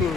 うん